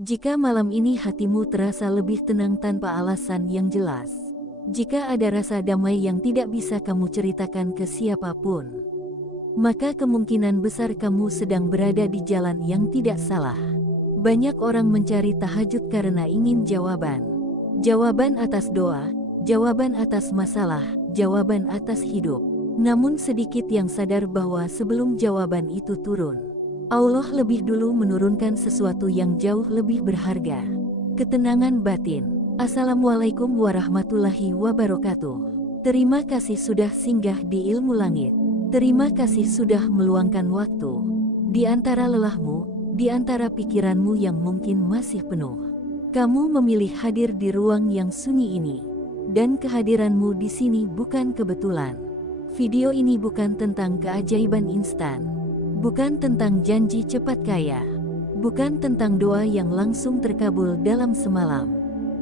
Jika malam ini hatimu terasa lebih tenang tanpa alasan yang jelas. Jika ada rasa damai yang tidak bisa kamu ceritakan ke siapapun, maka kemungkinan besar kamu sedang berada di jalan yang tidak salah. Banyak orang mencari tahajud karena ingin jawaban. Jawaban atas doa, jawaban atas masalah, jawaban atas hidup. Namun sedikit yang sadar bahwa sebelum jawaban itu turun, Allah lebih dulu menurunkan sesuatu yang jauh lebih berharga. Ketenangan batin. Assalamualaikum warahmatullahi wabarakatuh. Terima kasih sudah singgah di Ilmu Langit. Terima kasih sudah meluangkan waktu di antara lelahmu, di antara pikiranmu yang mungkin masih penuh. Kamu memilih hadir di ruang yang sunyi ini, dan kehadiranmu di sini bukan kebetulan. Video ini bukan tentang keajaiban instan, bukan tentang janji cepat kaya, bukan tentang doa yang langsung terkabul dalam semalam.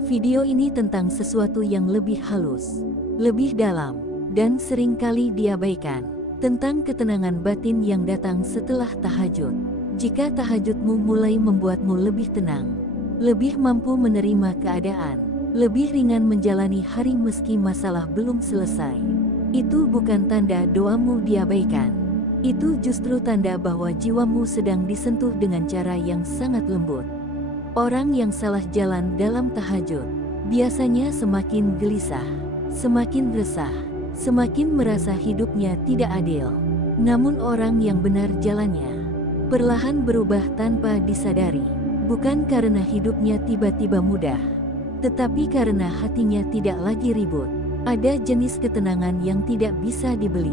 Video ini tentang sesuatu yang lebih halus, lebih dalam, dan seringkali diabaikan, tentang ketenangan batin yang datang setelah tahajud. Jika tahajudmu mulai membuatmu lebih tenang, lebih mampu menerima keadaan, lebih ringan menjalani hari meski masalah belum selesai, itu bukan tanda doamu diabaikan. Itu justru tanda bahwa jiwamu sedang disentuh dengan cara yang sangat lembut. Orang yang salah jalan dalam tahajud biasanya semakin gelisah, semakin resah, semakin merasa hidupnya tidak adil. Namun orang yang benar jalannya perlahan berubah tanpa disadari, bukan karena hidupnya tiba-tiba mudah, tetapi karena hatinya tidak lagi ribut. Ada jenis ketenangan yang tidak bisa dibeli,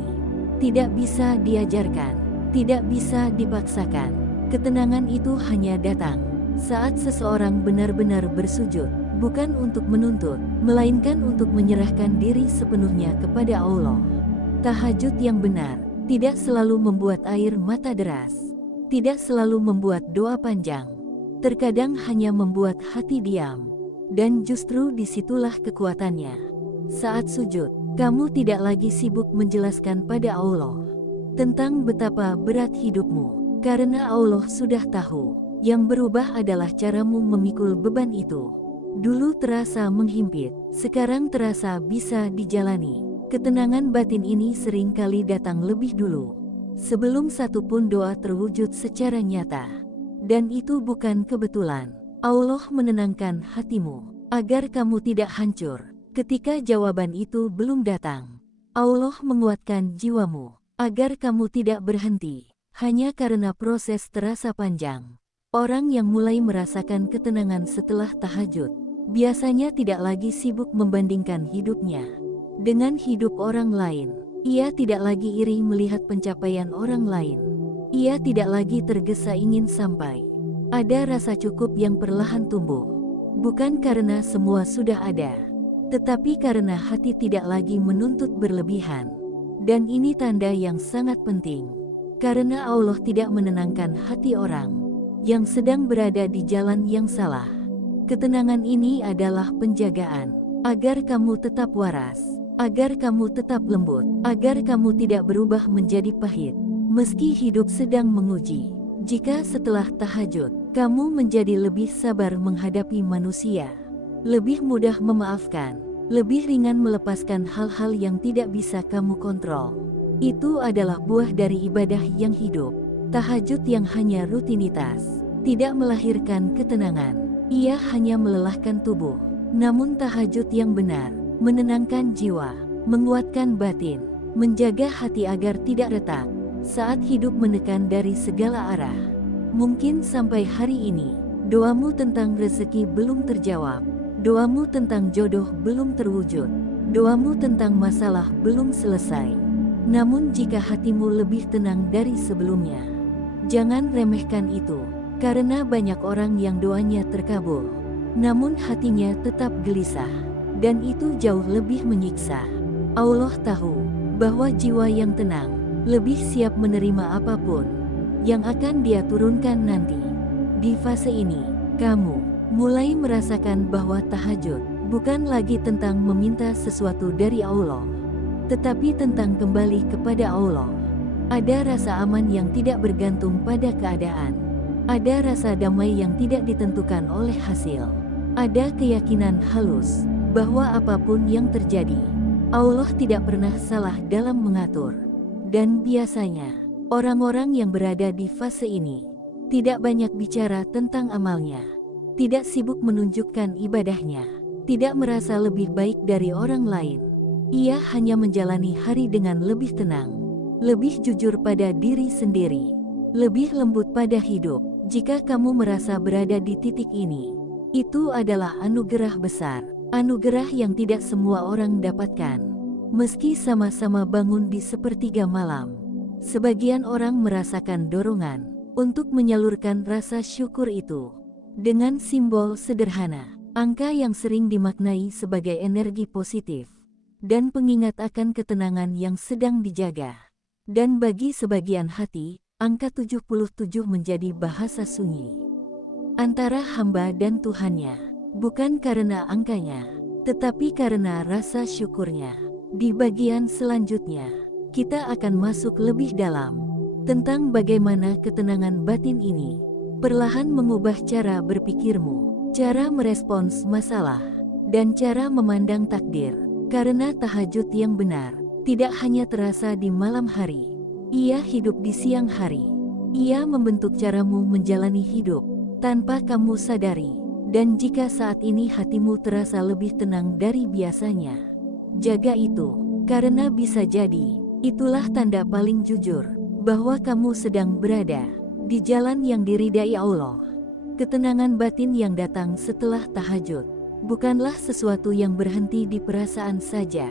tidak bisa diajarkan, tidak bisa dipaksakan. Ketenangan itu hanya datang saat seseorang benar-benar bersujud, bukan untuk menuntut, melainkan untuk menyerahkan diri sepenuhnya kepada Allah. Tahajud yang benar tidak selalu membuat air mata deras, tidak selalu membuat doa panjang, terkadang hanya membuat hati diam, dan justru disitulah kekuatannya. Saat sujud, kamu tidak lagi sibuk menjelaskan pada Allah tentang betapa berat hidupmu, karena Allah sudah tahu. Yang berubah adalah caramu memikul beban itu. Dulu terasa menghimpit, sekarang terasa bisa dijalani. Ketenangan batin ini seringkali datang lebih dulu, sebelum satupun doa terwujud secara nyata. Dan itu bukan kebetulan. Allah menenangkan hatimu, agar kamu tidak hancur ketika jawaban itu belum datang. Allah menguatkan jiwamu, agar kamu tidak berhenti, hanya karena proses terasa panjang. Orang yang mulai merasakan ketenangan setelah tahajud, biasanya tidak lagi sibuk membandingkan hidupnya dengan hidup orang lain. Ia tidak lagi iri melihat pencapaian orang lain. Ia tidak lagi tergesa ingin sampai. Ada rasa cukup yang perlahan tumbuh, bukan karena semua sudah ada, tetapi karena hati tidak lagi menuntut berlebihan. Dan ini tanda yang sangat penting, karena Allah tidak menenangkan hati orang yang sedang berada di jalan yang salah. Ketenangan ini adalah penjagaan, agar kamu tetap waras, agar kamu tetap lembut, agar kamu tidak berubah menjadi pahit, meski hidup sedang menguji. Jika setelah tahajud, kamu menjadi lebih sabar menghadapi manusia, lebih mudah memaafkan, lebih ringan melepaskan hal-hal yang tidak bisa kamu kontrol, itu adalah buah dari ibadah yang hidup. Tahajud yang hanya rutinitas tidak melahirkan ketenangan, ia hanya melelahkan tubuh. Namun tahajud yang benar menenangkan jiwa, menguatkan batin, menjaga hati agar tidak retak saat hidup menekan dari segala arah. Mungkin sampai hari ini, doamu tentang rezeki belum terjawab, doamu tentang jodoh belum terwujud, doamu tentang masalah belum selesai. Namun jika hatimu lebih tenang dari sebelumnya, jangan remehkan itu, karena banyak orang yang doanya terkabul, namun hatinya tetap gelisah, dan itu jauh lebih menyiksa. Allah tahu bahwa jiwa yang tenang lebih siap menerima apapun yang akan Dia turunkan nanti. Di fase ini, kamu mulai merasakan bahwa tahajud bukan lagi tentang meminta sesuatu dari Allah, tetapi tentang kembali kepada Allah. Ada rasa aman yang tidak bergantung pada keadaan, Ada rasa damai yang tidak ditentukan oleh hasil. Ada keyakinan halus bahwa apapun yang terjadi, Allah tidak pernah salah dalam mengatur. Dan biasanya, orang-orang yang berada di fase ini tidak banyak bicara tentang amalnya, tidak sibuk menunjukkan ibadahnya, tidak merasa lebih baik dari orang lain. Ia hanya menjalani hari dengan lebih tenang, lebih jujur pada diri sendiri, lebih lembut pada hidup. Jika kamu merasa berada di titik ini, itu adalah anugerah besar, anugerah yang tidak semua orang dapatkan. Meski sama-sama bangun di sepertiga malam, sebagian orang merasakan dorongan untuk menyalurkan rasa syukur itu dengan simbol sederhana, angka yang sering dimaknai sebagai energi positif dan pengingat akan ketenangan yang sedang dijaga. Dan bagi sebagian hati, angka 77 menjadi bahasa sunyi antara hamba dan Tuhannya, bukan karena angkanya, tetapi karena rasa syukurnya. Di bagian selanjutnya, kita akan masuk lebih dalam tentang bagaimana ketenangan batin ini perlahan mengubah cara berpikirmu, cara merespons masalah, dan cara memandang takdir. Karena tahajud yang benar tidak hanya terasa di malam hari, ia hidup di siang hari. Ia membentuk caramu menjalani hidup tanpa kamu sadari. Dan jika saat ini hatimu terasa lebih tenang dari biasanya, jaga itu, karena bisa jadi itulah tanda paling jujur bahwa kamu sedang berada di jalan yang diridai Allah. Ketenangan batin yang datang setelah tahajud bukanlah sesuatu yang berhenti di perasaan saja.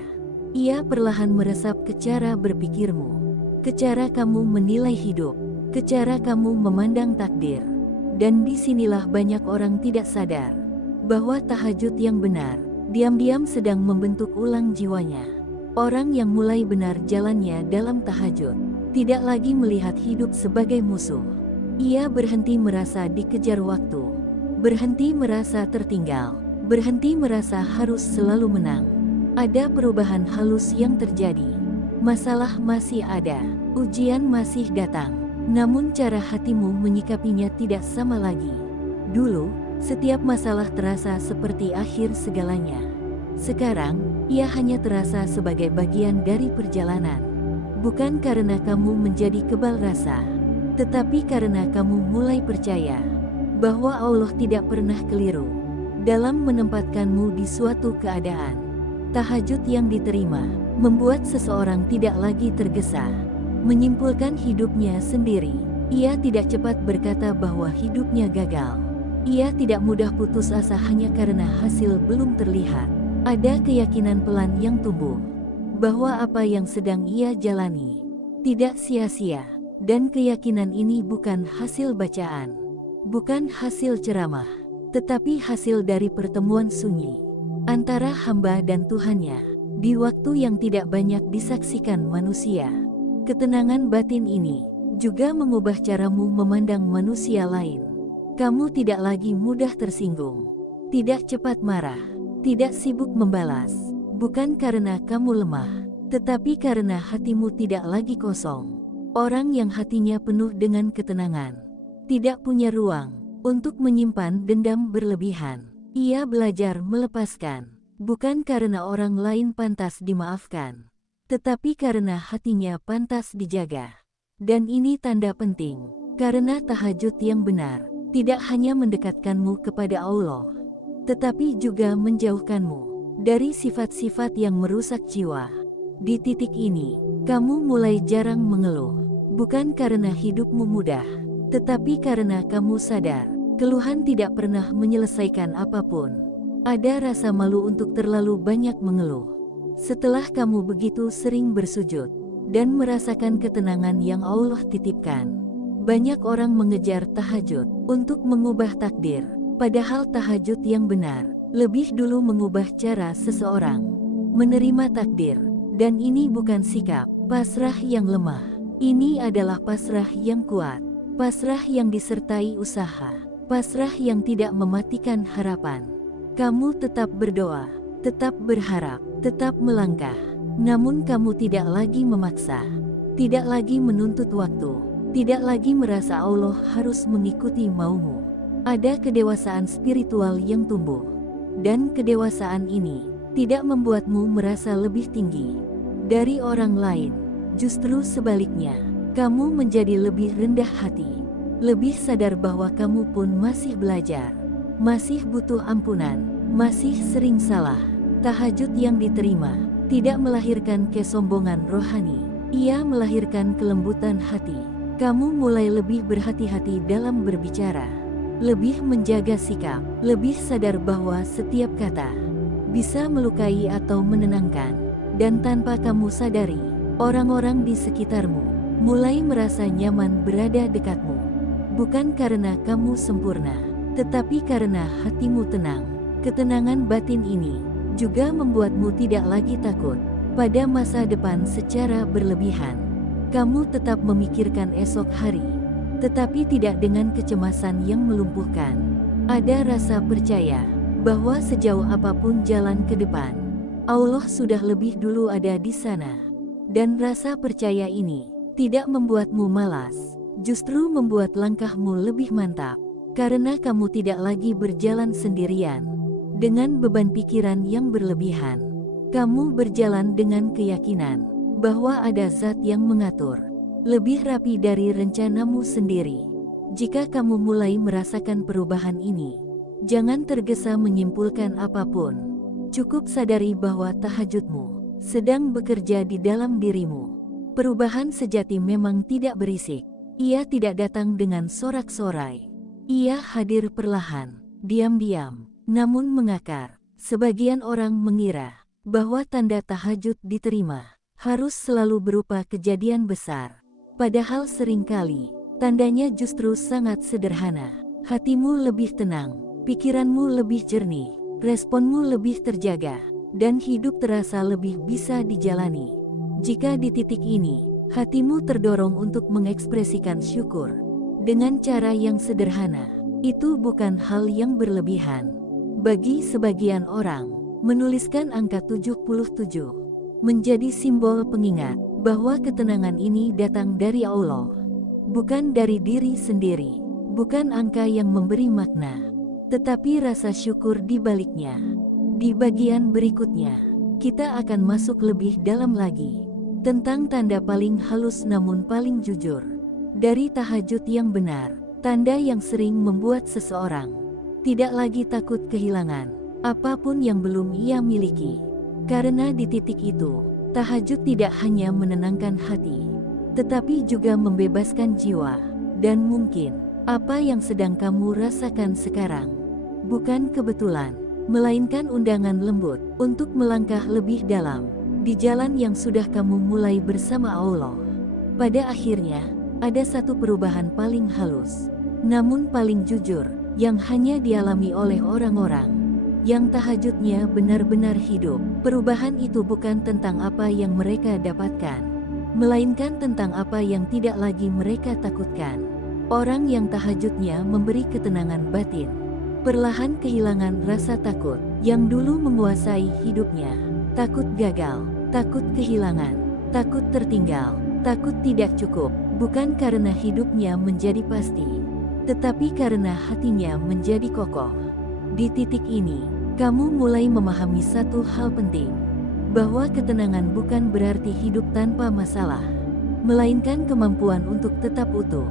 Ia perlahan meresap ke cara berpikirmu, ke cara kamu menilai hidup, ke cara kamu memandang takdir. Dan disinilah banyak orang tidak sadar bahwa tahajud yang benar diam-diam sedang membentuk ulang jiwanya. Orang yang mulai benar jalannya dalam tahajud tidak lagi melihat hidup sebagai musuh. Ia berhenti merasa dikejar waktu, berhenti merasa tertinggal, berhenti merasa harus selalu menang. Ada perubahan halus yang terjadi. Masalah masih ada, ujian masih datang, namun cara hatimu menyikapinya tidak sama lagi. Dulu, setiap masalah terasa seperti akhir segalanya. Sekarang, ia hanya terasa sebagai bagian dari perjalanan. Bukan karena kamu menjadi kebal rasa, tetapi karena kamu mulai percaya bahwa Allah tidak pernah keliru dalam menempatkanmu di suatu keadaan. Tahajud yang diterima membuat seseorang tidak lagi tergesa menyimpulkan hidupnya sendiri. Ia tidak cepat berkata bahwa hidupnya gagal. Ia tidak mudah putus asa hanya karena hasil belum terlihat. Ada keyakinan pelan yang tumbuh bahwa apa yang sedang ia jalani tidak sia-sia. Dan keyakinan ini bukan hasil bacaan, bukan hasil ceramah, tetapi hasil dari pertemuan sunyi antara hamba dan Tuhannya di waktu yang tidak banyak disaksikan manusia. Ketenangan batin ini juga mengubah caramu memandang manusia lain. Kamu tidak lagi mudah tersinggung, tidak cepat marah, tidak sibuk membalas, bukan karena kamu lemah, tetapi karena hatimu tidak lagi kosong. Orang yang hatinya penuh dengan ketenangan tidak punya ruang untuk menyimpan dendam berlebihan. Ia belajar melepaskan, bukan karena orang lain pantas dimaafkan, tetapi karena hatinya pantas dijaga. Dan ini tanda penting, karena tahajud yang benar tidak hanya mendekatkanmu kepada Allah, tetapi juga menjauhkanmu dari sifat-sifat yang merusak jiwa. Di titik ini, kamu mulai jarang mengeluh, bukan karena hidupmu mudah, tetapi karena kamu sadar keluhan tidak pernah menyelesaikan apapun. Ada rasa malu untuk terlalu banyak mengeluh. Setelah kamu begitu sering bersujud dan merasakan ketenangan yang Allah titipkan, banyak orang mengejar tahajud untuk mengubah takdir, padahal tahajud yang benar lebih dulu mengubah cara seseorang menerima takdir. Dan ini bukan sikap pasrah yang lemah, ini adalah pasrah yang kuat, pasrah yang disertai usaha, pasrah yang tidak mematikan harapan. Kamu tetap berdoa, tetap berharap, tetap melangkah, namun kamu tidak lagi memaksa, tidak lagi menuntut waktu, Tidak lagi merasa Allah harus mengikuti maumu. Ada kedewasaan spiritual yang tumbuh. Dan kedewasaan ini tidak membuatmu merasa lebih tinggi dari orang lain. Justru sebaliknya, kamu menjadi lebih rendah hati. Lebih sadar bahwa kamu pun masih belajar. Masih butuh ampunan. Masih sering salah. Tahajud yang diterima tidak melahirkan kesombongan rohani. Ia melahirkan kelembutan hati. Kamu mulai lebih berhati-hati dalam berbicara. Lebih menjaga sikap. Lebih sadar bahwa setiap kata bisa melukai atau menenangkan. Dan tanpa kamu sadari, orang-orang di sekitarmu mulai merasa nyaman berada dekatmu. Bukan karena kamu sempurna, tetapi karena hatimu tenang. Ketenangan batin ini juga membuatmu tidak lagi takut pada masa depan secara berlebihan. Kamu tetap memikirkan esok hari, tetapi tidak dengan kecemasan yang melumpuhkan. Ada rasa percaya bahwa sejauh apapun jalan ke depan, Allah sudah lebih dulu ada di sana. Dan rasa percaya ini tidak membuatmu malas, justru membuat langkahmu lebih mantap. Karena kamu tidak lagi berjalan sendirian dengan beban pikiran yang berlebihan. Kamu berjalan dengan keyakinan bahwa ada zat yang mengatur lebih rapi dari rencanamu sendiri. Jika kamu mulai merasakan perubahan ini, jangan tergesa menyimpulkan apapun. Cukup sadari bahwa tahajudmu sedang bekerja di dalam dirimu. Perubahan sejati memang tidak berisik. Ia tidak datang dengan sorak-sorai. Ia hadir perlahan, diam-diam, namun mengakar. Sebagian orang mengira bahwa tanda tahajud diterima harus selalu berupa kejadian besar. Padahal seringkali tandanya justru sangat sederhana. Hatimu lebih tenang, pikiranmu lebih jernih, responmu lebih terjaga, dan hidup terasa lebih bisa dijalani. Jika di titik ini, hatimu terdorong untuk mengekspresikan syukur dengan cara yang sederhana, itu bukan hal yang berlebihan. Bagi sebagian orang, menuliskan angka 77 menjadi simbol pengingat bahwa ketenangan ini datang dari Allah, bukan dari diri sendiri. Bukan angka yang memberi makna, tetapi rasa syukur di baliknya. Di bagian berikutnya, kita akan masuk lebih dalam lagi tentang tanda paling halus namun paling jujur dari tahajud yang benar. Tanda yang sering membuat seseorang tidak lagi takut kehilangan apapun yang belum ia miliki. Karena di titik itu, tahajud tidak hanya menenangkan hati, tetapi juga membebaskan jiwa. Dan mungkin apa yang sedang kamu rasakan sekarang bukan kebetulan, melainkan undangan lembut untuk melangkah lebih dalam di jalan yang sudah kamu mulai bersama Allah. Pada akhirnya, ada satu perubahan paling halus, namun paling jujur, yang hanya dialami oleh orang-orang yang tahajudnya benar-benar hidup. Perubahan itu bukan tentang apa yang mereka dapatkan, melainkan tentang apa yang tidak lagi mereka takutkan. Orang yang tahajudnya memberi ketenangan batin, perlahan kehilangan rasa takut yang dulu menguasai hidupnya. Takut gagal, takut kehilangan, takut tertinggal, takut tidak cukup, bukan karena hidupnya menjadi pasti, tetapi karena hatinya menjadi kokoh. Di titik ini, kamu mulai memahami satu hal penting, bahwa ketenangan bukan berarti hidup tanpa masalah, melainkan kemampuan untuk tetap utuh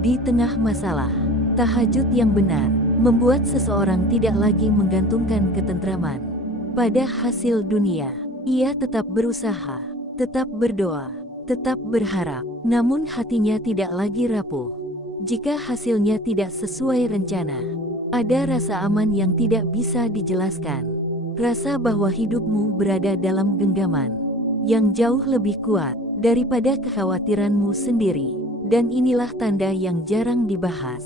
di tengah masalah. Tahajud yang benar membuat seseorang tidak lagi menggantungkan ketentraman pada hasil dunia. Ia tetap berusaha, tetap berdoa, tetap berharap, namun hatinya tidak lagi rapuh. Jika hasilnya tidak sesuai rencana, ada rasa aman yang tidak bisa dijelaskan. Rasa bahwa hidupmu berada dalam genggaman yang jauh lebih kuat daripada kekhawatiranmu sendiri. Dan inilah tanda yang jarang dibahas.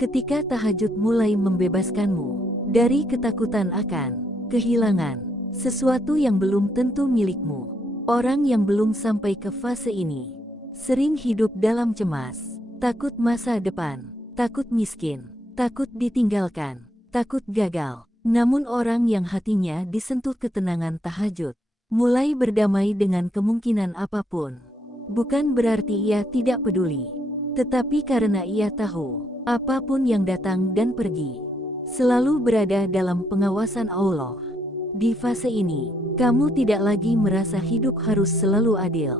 Ketika tahajud mulai membebaskanmu dari ketakutan akan kehilangan sesuatu yang belum tentu milikmu. Orang yang belum sampai ke fase ini sering hidup dalam cemas, takut masa depan, takut miskin, takut ditinggalkan, takut gagal. Namun orang yang hatinya disentuh ketenangan tahajud mulai berdamai dengan kemungkinan apapun. Bukan berarti ia tidak peduli, tetapi karena ia tahu, apapun yang datang dan pergi, selalu berada dalam pengawasan Allah. Di fase ini, kamu tidak lagi merasa hidup harus selalu adil.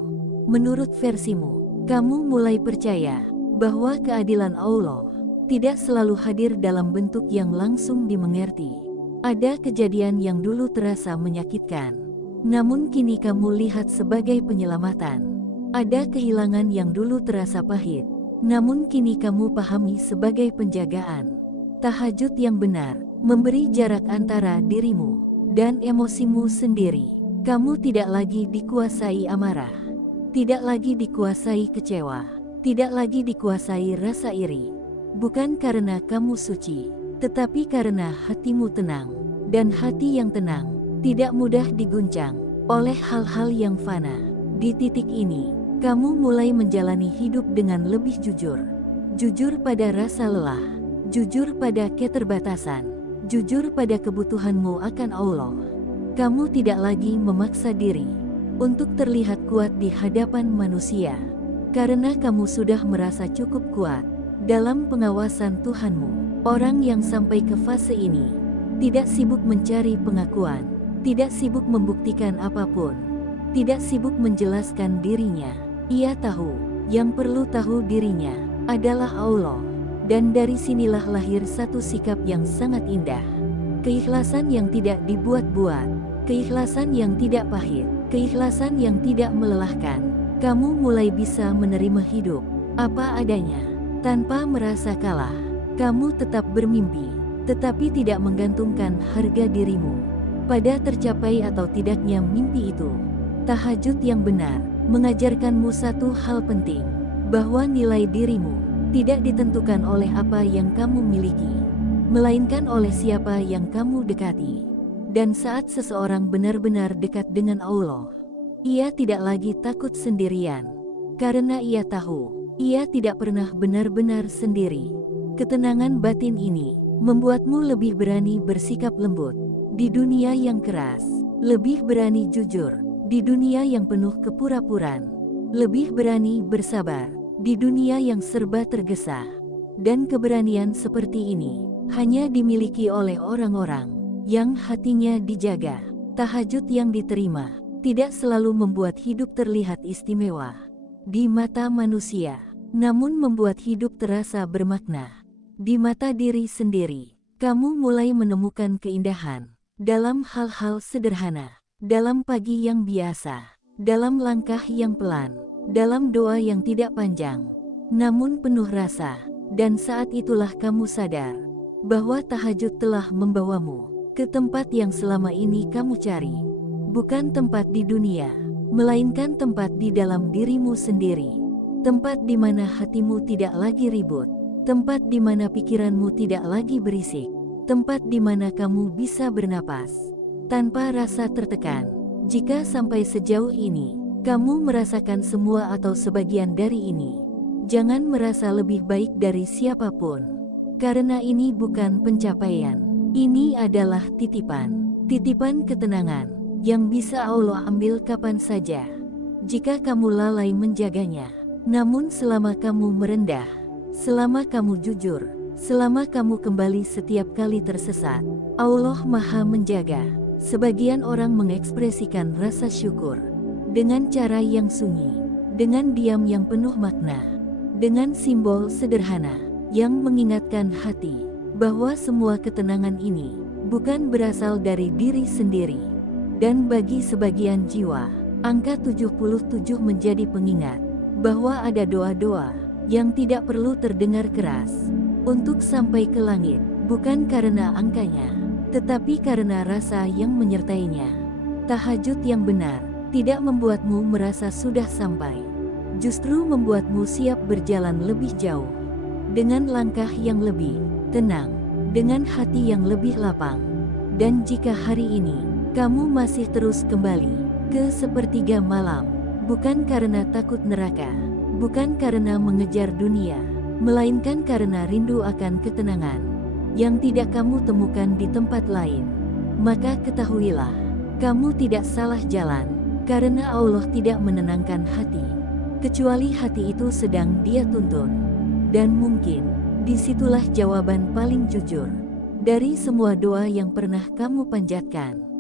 Menurut versimu, kamu mulai percaya bahwa keadilan Allah tidak selalu hadir dalam bentuk yang langsung dimengerti. Ada kejadian yang dulu terasa menyakitkan, namun kini kamu lihat sebagai penyelamatan. Ada kehilangan yang dulu terasa pahit, namun kini kamu pahami sebagai penjagaan. Tahajud yang benar memberi jarak antara dirimu dan emosimu sendiri. Kamu tidak lagi dikuasai amarah, tidak lagi dikuasai kecewa, tidak lagi dikuasai rasa iri. Bukan karena kamu suci, tetapi karena hatimu tenang. Dan hati yang tenang tidak mudah diguncang oleh hal-hal yang fana. Di titik ini, kamu mulai menjalani hidup dengan lebih jujur. Jujur pada rasa lelah, jujur pada keterbatasan, jujur pada kebutuhanmu akan Allah. Kamu tidak lagi memaksa diri untuk terlihat kuat di hadapan manusia, karena kamu sudah merasa cukup kuat dalam pengawasan Tuhanmu. Orang yang sampai ke fase ini tidak sibuk mencari pengakuan, tidak sibuk membuktikan apapun, tidak sibuk menjelaskan dirinya. Ia tahu, yang perlu tahu dirinya adalah Allah. Dan dari sinilah lahir satu sikap yang sangat indah. Keikhlasan yang tidak dibuat-buat, keikhlasan yang tidak pahit, keikhlasan yang tidak melelahkan. Kamu mulai bisa menerima hidup apa adanya, tanpa merasa kalah. Kamu tetap bermimpi, tetapi tidak menggantungkan harga dirimu pada tercapai atau tidaknya mimpi itu. Tahajud yang benar mengajarkanmu satu hal penting, bahwa nilai dirimu tidak ditentukan oleh apa yang kamu miliki, melainkan oleh siapa yang kamu dekati. Dan saat seseorang benar-benar dekat dengan Allah, ia tidak lagi takut sendirian, karena ia tahu, ia tidak pernah benar-benar sendiri. Ketenangan batin ini membuatmu lebih berani bersikap lembut di dunia yang keras, lebih berani jujur di dunia yang penuh kepura-puraan, lebih berani bersabar di dunia yang serba tergesa. Dan keberanian seperti ini hanya dimiliki oleh orang-orang yang hatinya dijaga. Tahajud yang diterima tidak selalu membuat hidup terlihat istimewa di mata manusia, namun membuat hidup terasa bermakna di mata diri sendiri. Kamu mulai menemukan keindahan dalam hal-hal sederhana, dalam pagi yang biasa, dalam langkah yang pelan, dalam doa yang tidak panjang, namun penuh rasa. Dan saat itulah kamu sadar bahwa tahajud telah membawamu ke tempat yang selama ini kamu cari. Bukan tempat di dunia, melainkan tempat di dalam dirimu sendiri. Tempat di mana hatimu tidak lagi ribut, tempat di mana pikiranmu tidak lagi berisik, tempat di mana kamu bisa bernapas tanpa rasa tertekan. Jika sampai sejauh ini kamu merasakan semua atau sebagian dari ini, jangan merasa lebih baik dari siapapun, karena ini bukan pencapaian. Ini adalah titipan, titipan ketenangan yang bisa Allah ambil kapan saja jika kamu lalai menjaganya. Namun selama kamu merendah, selama kamu jujur, selama kamu kembali setiap kali tersesat, Allah Maha menjaga. Sebagian orang mengekspresikan rasa syukur dengan cara yang sunyi, dengan diam yang penuh makna, dengan simbol sederhana yang mengingatkan hati bahwa semua ketenangan ini bukan berasal dari diri sendiri. Dan bagi sebagian jiwa, angka 77 menjadi pengingat bahwa ada doa-doa yang tidak perlu terdengar keras untuk sampai ke langit, bukan karena angkanya, tetapi karena rasa yang menyertainya. Tahajud yang benar tidak membuatmu merasa sudah sampai, justru membuatmu siap berjalan lebih jauh, dengan langkah yang lebih tenang, dengan hati yang lebih lapang. Dan jika hari ini kamu masih terus kembali ke sepertiga malam, bukan karena takut neraka, bukan karena mengejar dunia, melainkan karena rindu akan ketenangan yang tidak kamu temukan di tempat lain, maka ketahuilah, kamu tidak salah jalan, karena Allah tidak menenangkan hati kecuali hati itu sedang Dia tuntun. Dan mungkin, disitulah jawaban paling jujur dari semua doa yang pernah kamu panjatkan.